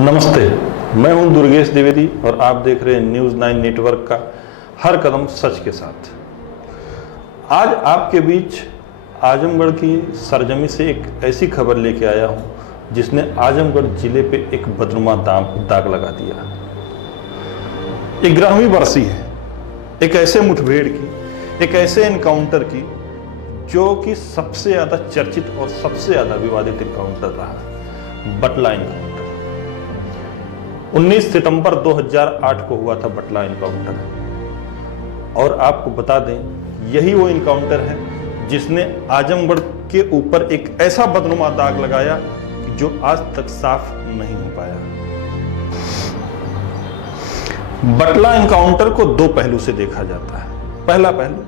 नमस्ते, मैं हूं दुर्गेश द्विवेदी और आप देख रहे हैं न्यूज़ 9 नेटवर्क का हर कदम सच के साथ। आज आपके बीच आजमगढ़ की सरजमी से एक ऐसी खबर लेके आया हूं जिसने आजमगढ़ जिले पे एक बदनुमा दाग लगा दिया। 11वीं बरसी है एक ऐसे मुठभेड़ की, एक ऐसे एनकाउंटर की जो कि सबसे ज्यादा चर्चित और सबसे ज्यादा विवादित एनकाउंटर रहा, बटला एनकाउंटर। 19 सितंबर 2008 को हुआ था बटला एनकाउंटर। और आपको बता दें, यही वो एनकाउंटर है जिसने आजमगढ़ के ऊपर एक ऐसा बदनुमा दाग लगाया कि जो आज तक साफ नहीं हो पाया। बटला एनकाउंटर को दो पहलू से देखा जाता है। पहला पहलू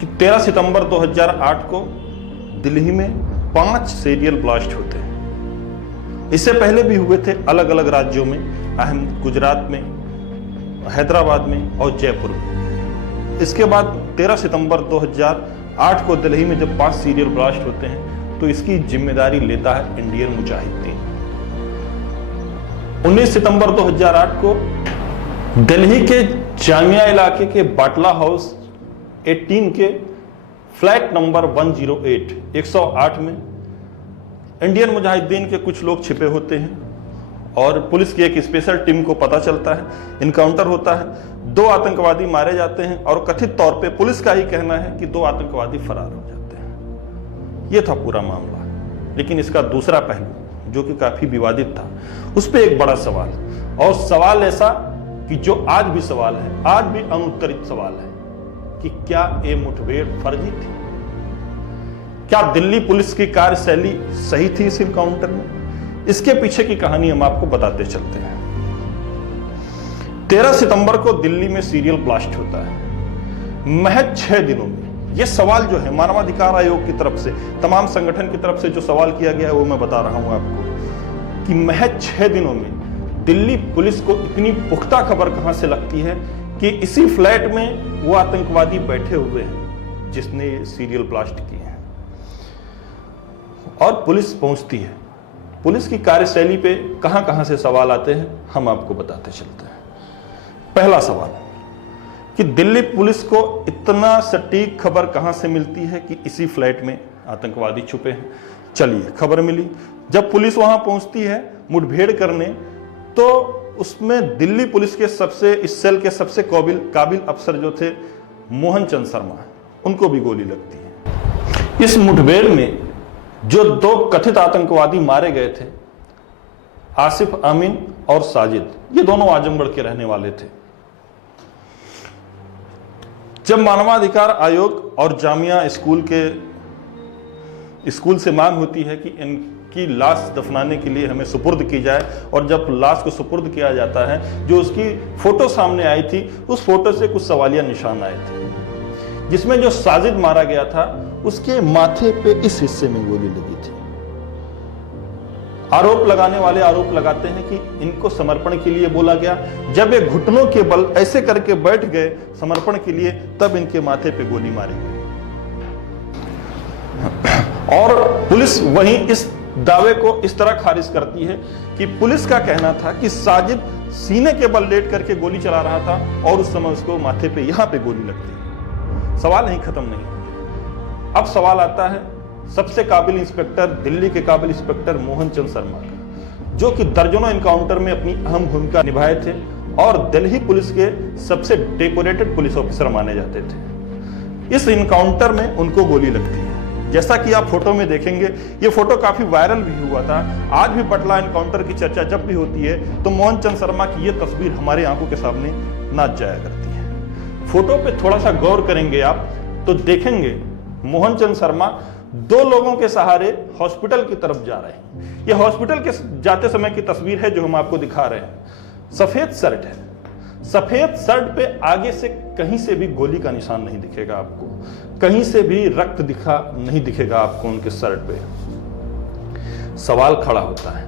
कि 13 सितंबर 2008 को दिल्ली में 5 सीरियल ब्लास्ट होते हैं। इससे पहले भी हुए थे अलग अलग राज्यों में, गुजरात में, हैदराबाद में और जयपुर में। इसके बाद 13 सितंबर 2008 को दिल्ली में जब 5 सीरियल ब्लास्ट होते हैं तो इसकी जिम्मेदारी लेता है इंडियन मुजाहिदीन। 19 सितंबर 2008 को दिल्ली के जामिया इलाके के बाटला हाउस 18 के फ्लैट नंबर 108 108 में इंडियन मुजाहिदीन के कुछ लोग छिपे होते हैं और पुलिस की एक स्पेशल टीम को पता चलता है, इनकाउंटर होता है, 2 आतंकवादी मारे जाते हैं और कथित तौर पे पुलिस का ही कहना है कि 2 आतंकवादी फरार हो जाते हैं। यह था पूरा मामला। लेकिन इसका दूसरा पहलू जो कि काफी विवादित था, उस पर एक बड़ा सवाल, और सवाल ऐसा कि जो आज भी सवाल है, आज भी अनुत्तरित सवाल है कि क्या ये मुठभेड़ फर्जी थी? क्या दिल्ली पुलिस की कार्यशैली सही थी इस एनकाउंटर में? इसके पीछे की कहानी हम आपको बताते चलते हैं। 13 सितंबर को दिल्ली में सीरियल ब्लास्ट होता है। महज 6 दिनों में यह सवाल जो है मानवाधिकार आयोग की तरफ से, तमाम संगठन की तरफ से जो सवाल किया गया है वो मैं बता रहा हूं आपको कि महज 6 दिनों में दिल्ली पुलिस को इतनी पुख्ता खबर कहां से लगती है कि इसी फ्लैट में वो आतंकवादी बैठे हुए हैं जिसने सीरियल ब्लास्ट किए हैं। और पुलिस पहुंचती है। पुलिस की कार्यशैली पे कहां से सवाल आते हैं हम आपको बताते चलते हैं। पहला सवाल कि दिल्ली पुलिस को इतना सटीक खबर कहां से मिलती है कि इसी फ्लैट में आतंकवादी छुपे हैं। चलिए, खबर मिली। जब पुलिस वहां पहुंचती है मुठभेड़ करने, तो उसमें दिल्ली पुलिस के इस सेल के सबसे काबिल अफसर जो थे मोहन चंद शर्मा, उनको भी गोली लगती है। इस मुठभेड़ में जो 2 कथित आतंकवादी मारे गए थे, आसिफ अमीन और साजिद, ये दोनों आजमगढ़ के रहने वाले थे। जब मानवाधिकार आयोग और जामिया स्कूल से मांग होती है कि इनकी लाश दफनाने के लिए हमें सुपुर्द की जाए, और जब लाश को सुपुर्द किया जाता है, जो उसकी फोटो सामने आई थी, उस फोटो से कुछ सवालिया निशान आए थे, जिसमें जो साजिद मारा गया था उसके माथे पे इस हिस्से में गोली लगी थी। आरोप लगाने वाले आरोप लगाते हैं कि इनको समर्पण के लिए बोला गया। जब ये घुटनों के बल ऐसे करके बैठ गए समर्पण के लिए, तब इनके माथे पे गोली मारी गई। और पुलिस वहीं इस दावे को इस तरह खारिज करती है कि पुलिस का कहना था कि साजिद सीने के बल लेट करके गोली चला रहा था और उस समय उसको माथे पे यहां पे गोली लगती। सवाल नहीं खत्म नहीं। अब सवाल आता है सबसे काबिल इंस्पेक्टर, दिल्ली के काबिल इंस्पेक्टर मोहन चंद शर्मा का, जो कि दर्जनों एनकाउंटर में अपनी अहम भूमिका निभाए थे और दिल्ली पुलिस के सबसे डेकोरेटेड पुलिस ऑफिसर माने जाते थे। इस एनकाउंटर में उनको गोली लगती है। जैसा कि आप फोटो में देखेंगे, ये फोटो काफी वायरल भी हुआ था। आज भी बटला एनकाउंटर की चर्चा जब भी होती है तो मोहन चंद शर्मा की ये तस्वीर हमारी आंखों के सामने नाच जाया करती है। फोटो पे थोड़ा सा गौर करेंगे आप तो देखेंगे मोहन चंद शर्मा 2 लोगों के सहारे हॉस्पिटल की तरफ जा रहे हैं। यह हॉस्पिटल के जाते समय की तस्वीर है जो हम आपको दिखा रहे हैं। सफेद शर्ट है, सफेद शर्ट पे आगे से कहीं से भी गोली का निशान नहीं दिखेगा आपको, कहीं से भी रक्त नहीं दिखेगा आपको उनके शर्ट पे। सवाल खड़ा होता है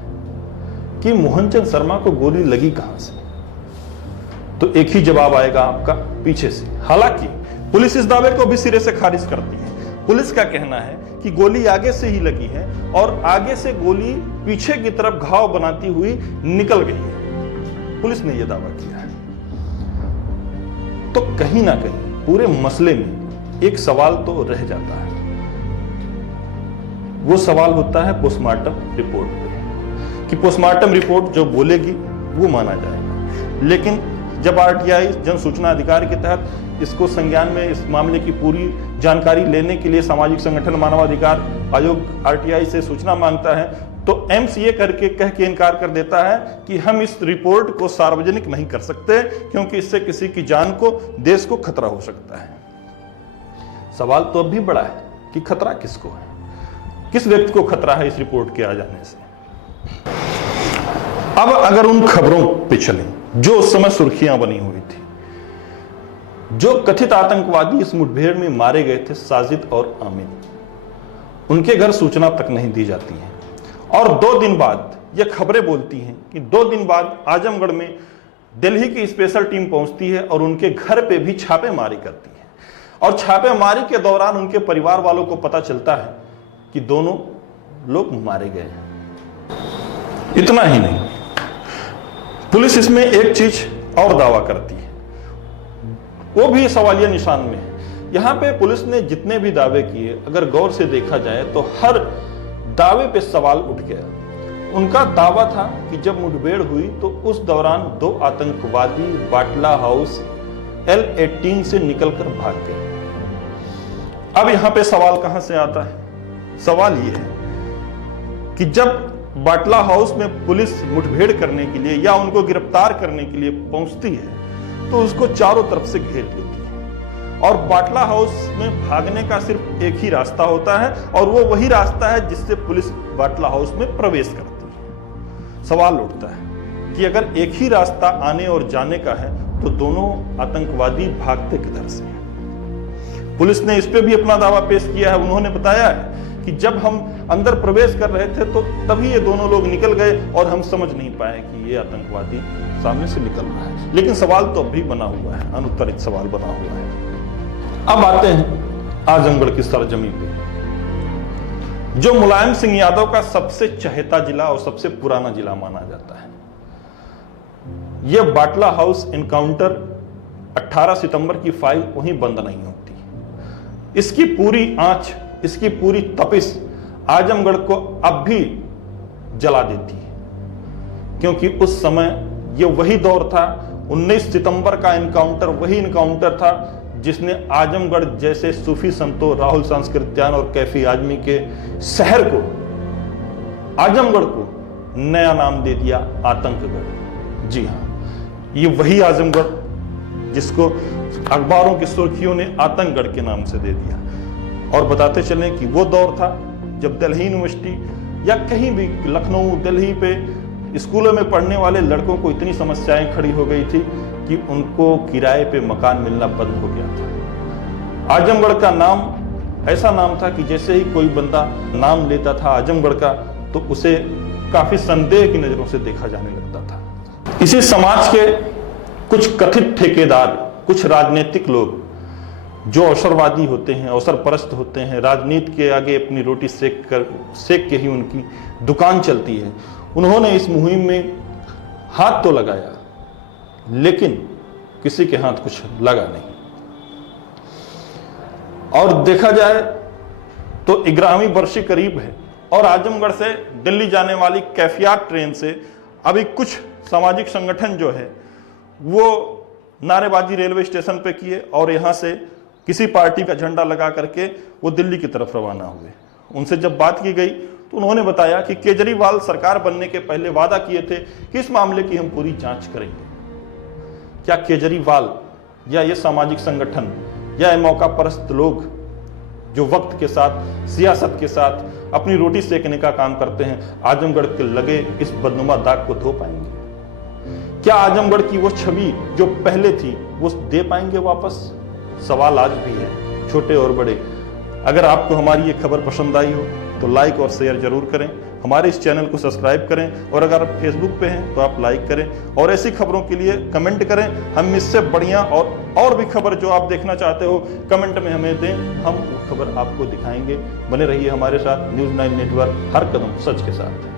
कि मोहन चंद शर्मा को गोली लगी कहां से? तो एक ही जवाब आएगा आपका, पीछे से। हालांकि पुलिस इस दावे को भी सिरे से खारिज करती है। पुलिस का कहना है कि गोली आगे से ही लगी है और आगे से गोली पीछे की तरफ घाव बनाती हुई निकल गई है। पुलिस ने यह दावा किया है। तो कहीं ना कहीं पूरे मसले में एक सवाल तो रह जाता है। वो सवाल होता है पोस्टमार्टम रिपोर्ट पे, कि पोस्टमार्टम रिपोर्ट जो बोलेगी वो माना जाएगा। लेकिन जब आरटीआई जन सूचना अधिकार के तहत इसको संज्ञान में इस मामले की पूरी जानकारी लेने के लिए सामाजिक संगठन मानवाधिकार आयोग आरटीआई से सूचना मांगता है, तो एम्स ये करके कह के इनकार कर देता है कि हम इस रिपोर्ट को सार्वजनिक नहीं कर सकते क्योंकि इससे किसी की जान को, देश को खतरा हो सकता है। सवाल तो अब भी बड़ा है कि खतरा किसको है, किस व्यक्ति को खतरा है इस रिपोर्ट के आ जाने से। अब अगर उन खबरों पे चलें जो उस समय सुर्खियां बनी हुई थी, जो कथित आतंकवादी इस मुठभेड़ में मारे गए थे, साजिद और आमिर, उनके घर सूचना तक नहीं दी जाती है। और 2 दिन बाद ये खबरें बोलती हैं कि 2 दिन बाद आजमगढ़ में दिल्ली की स्पेशल टीम पहुंचती है और उनके घर पे भी छापेमारी करती है। और छापेमारी के दौरान उनके परिवार वालों को पता चलता है कि दोनों लोग मारे गए हैं। इतना ही नहीं, पुलिस इसमें एक चीज और दावा करती है, वो भी सवालिया निशान में है। यहां पे पुलिस ने जितने भी दावे किए, अगर गौर से देखा जाए तो हर दावे पे सवाल उठ गया। उनका दावा था कि जब मुठभेड़ हुई तो उस दौरान 2 आतंकवादी बाटला हाउस L18 से निकलकर भाग गए। अब यहां पे सवाल कहां से आता है? सवाल यह है कि जब बाटला हाउस में पुलिस मुठभेड़ करने के लिए या उनको गिरफ्तार करने के लिए पहुंचती है तो उसको चारों तरफ से घेर लेती है और बाटला हाउस में भागने का सिर्फ एक ही रास्ता होता है और वो वही रास्ता है जिससे पुलिस बाटला हाउस में प्रवेश करती है। सवाल उठता है कि अगर एक ही रास्ता आने और जाने का है तो दोनों आतंकवादी भागते किधर से? पुलिस ने इस पे भी अपना दावा पेश किया है। उन्होंने बताया है कि जब हम अंदर प्रवेश कर रहे थे तो तभी ये दोनों लोग निकल गए और हम समझ नहीं पाए कि ये आतंकवादी सामने से निकल रहा है। लेकिन सवाल तो अब भी बना हुआ है, अनुत्तरित सवाल बना हुआ है। अब आते हैं आजमगढ़ की सरजमी पे, जो मुलायम सिंह यादव का सबसे चहेता जिला और सबसे पुराना जिला माना जाता है। यह बाटला हाउस एनकाउंटर 18 सितंबर की फाइल वहीं बंद नहीं होती। इसकी पूरी आंच, इसकी पूरी तपिश आजमगढ़ को अब भी जला देती है, क्योंकि उस समय यह वही दौर था, 19 सितंबर का एनकाउंटर वही एनकाउंटर था जिसने आजमगढ़ जैसे सूफी संतों राहुल सांस्कृत्यान और कैफी आजमी के शहर को, आजमगढ़ को नया नाम दे दिया आतंकगढ़। जी हां, ये वही आजमगढ़ जिसको अखबारों की सुर्खियों ने आतंकगढ़ के नाम से दे दिया। और बताते चलें कि वो दौर था जब दिल्ली यूनिवर्सिटी या कहीं भी लखनऊ, दिल्ली पे स्कूलों में पढ़ने वाले लड़कों को इतनी समस्याएं खड़ी हो गई थी कि उनको किराए पे मकान मिलना बंद हो गया था। आजमगढ़ का नाम ऐसा नाम था कि जैसे ही कोई बंदा नाम लेता था आजमगढ़ का तो उसे काफी संदेह की नजरों से देखा जाने लगता था। इसी समाज के कुछ कथित ठेकेदार, कुछ राजनीतिक लोग जो अवसरवादी होते हैं, अवसर परस्त होते हैं, राजनीति के आगे अपनी रोटी सेक के ही उनकी दुकान चलती है, उन्होंने इस मुहिम में हाथ तो लगाया लेकिन किसी के हाथ कुछ लगा नहीं। और देखा जाए तो 11वीं बरसी करीब है और आजमगढ़ से दिल्ली जाने वाली कैफियत ट्रेन से अभी कुछ सामाजिक संगठन जो है वो नारेबाजी रेलवे स्टेशन पे किए और यहां से किसी पार्टी का झंडा लगा करके वो दिल्ली की तरफ रवाना हुए। उनसे जब बात की गई तो उन्होंने बताया कि केजरीवाल सरकार बनने के पहले वादा किए थे कि इस मामले की हम पूरी जांच करेंगे। क्या केजरीवाल या ये सामाजिक संगठन या ये मौका परस्त लोग जो वक्त के साथ, सियासत के साथ अपनी रोटी सेकने का काम करते हैं, आजमगढ़ के लगे इस बदनुमा दाग को धो पाएंगे? क्या आजमगढ़ की वो छवि जो पहले थी वो दे पाएंगे वापस? सवाल आज भी है, छोटे और बड़े। अगर आपको हमारी ये खबर पसंद आई हो तो लाइक और शेयर जरूर करें। हमारे इस चैनल को सब्सक्राइब करें और अगर आप फेसबुक पे हैं तो आप लाइक करें और ऐसी खबरों के लिए कमेंट करें। हम इससे बढ़िया और भी खबर जो आप देखना चाहते हो कमेंट में हमें दें, हम वो खबर आपको दिखाएंगे। बने रहिए हमारे साथ, न्यूज़ 9 नेटवर्क, हर कदम सच के साथ।